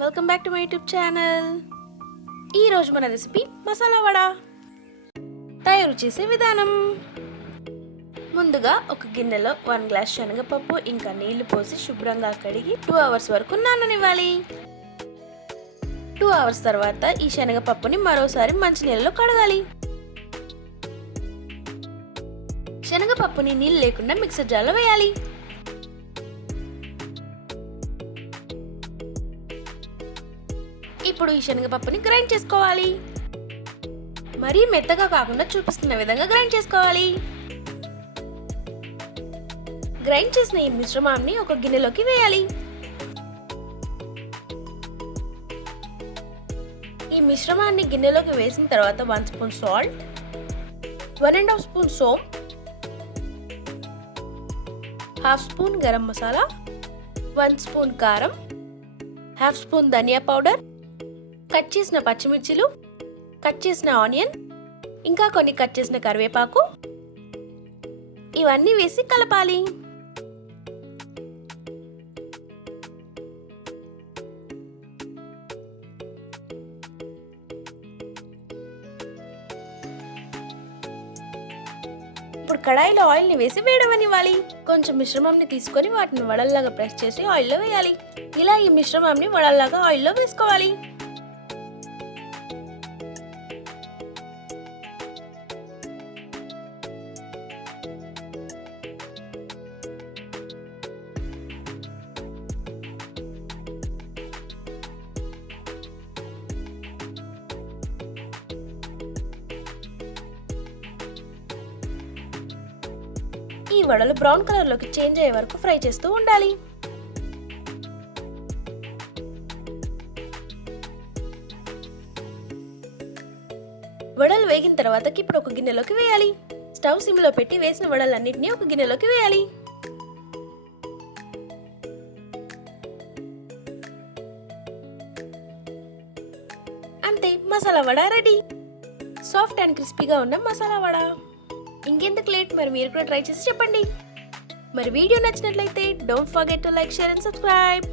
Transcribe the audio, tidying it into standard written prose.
Welcome back to my YouTube channel. ఈరోజు మన recipe masala vada. తయారు చేసే విధానం: ముందుగా ఒక గిన్నెలో 1 గ్లాస్ శనగపప్పు ఇంకా నీళ్లు పోసి శుభ్రంగా కడిగి 2 అవర్స్ వరకు నాననివ్వాలి. 2 అవర్స్ తర్వాత ఈ శనగపప్పుని మరోసారి మంచినీళ్ళలో కడగాలి. శనగపప్పుని నీళ్ళు లేకుండా మిక్సర్ జార్లో వేయాలి. ఇప్పుడు ఈ శనగపప్పుని గ్రైండ్ చేసుకోవాలి. మరీ మెత్తగా కాకుండా చూపిస్తున్న విధంగా గ్రైండ్ చేసుకోవాలి. గ్రైండ్ చేసిన ఈ మిశ్రమాన్ని ఒక గిన్నెలోకి వేయాలి. ఈ మిశ్రమాన్ని గిన్నెలోకి వేసిన తర్వాత 1 స్పూన్ సాల్ట్, 1.5 స్పూన్ సోంపు, 1/2 స్పూన్ గరం మసాలా, 1 స్పూన్ కారం, 1/2 స్పూన్ ధనియా పౌడర్, కట్ చేసిన పచ్చిమిర్చిలు, కట్ చేసిన ఆనియన్, ఇంకా కొన్ని కట్ చేసిన కరివేపాకు, ఇవన్నీ వేసి కలపాలి. ఇప్పుడు కడాయిలో ఆయిల్ని వేసి వేడవనివ్వాలి. కొంచెం మిశ్రమంని తీసుకొని వాటిని వడల్లాగా ప్రెస్ చేసి ఆయిల్లో వేయాలి. ఇలా ఈ మిశ్రమాన్ని వడల్లాగా ఆయిల్లో వేసుకోవాలి. ఈ వడలు బ్రౌన్ కలర్ లోకి చేంజ్ అయ్యే వరకు ఫ్రై చేస్తూ ఉండాలి. వడలు వేగిన తర్వాత ఇప్పుడు ఒక గిన్నెలోకి వేయాలి. స్టవ్ సిమ్ లో పెట్టి వేసిన వడలన్నింటినీ ఒక గిన్నెలోకి వేయాలి. అంతే, masala vada ready. Soft and క్రిస్పీగా ఉన్న మసాలా వడ. ఇంకెందుకు లేట్, మరి మీరు కూడా ట్రై చేసి చెప్పండి. మరి వీడియో నచ్చినట్లయితే don't forget to like, share and subscribe.